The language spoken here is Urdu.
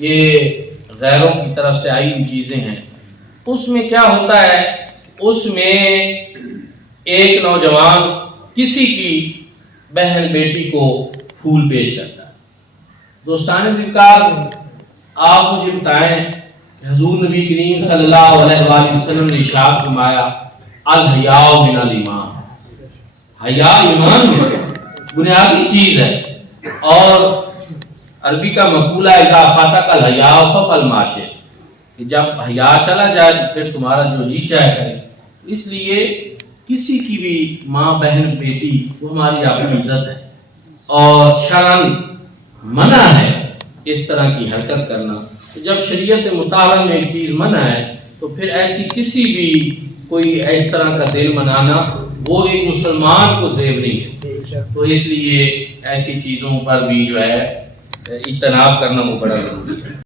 یہ غیروں کی طرف سے آئی ہوئی چیزیں ہیں، اس میں کیا ہوتا ہے، اس میں ایک نوجوان کسی کی بہن بیٹی کو پھول پیش کرتا ہے۔ دوستان ذکر، آپ مجھے بتائیں کہ حضور نبی کریم صلی اللہ علیہ وآلہ وسلم نے ارشاد فرمایا الحیاء من الایمان، حیا ایمان میں سے بنیادی چیز ہے، اور عربی کا مقولہ ہے اذا فاتک الحیاء فافعل ما شئت، کہ جب حیا چلا جائے تو پھر تمہارا جو جی چاہے کرے۔ اس لیے کسی کی بھی ماں بہن بیٹی وہ ہماری اپنی عزت ہے، اور شرعاً منع ہے اس طرح کی حرکت کرنا۔ تو جب شریعت مطالعہ میں ایک چیز منع ہے تو پھر ایسی کسی بھی کوئی اس طرح کا دن منانا وہ ایک مسلمان کو زیب نہیں ہے۔ تو اس لیے ایسی چیزوں پر بھی جو ہے اجتناب کرنا وہ بڑا ضروری ہے۔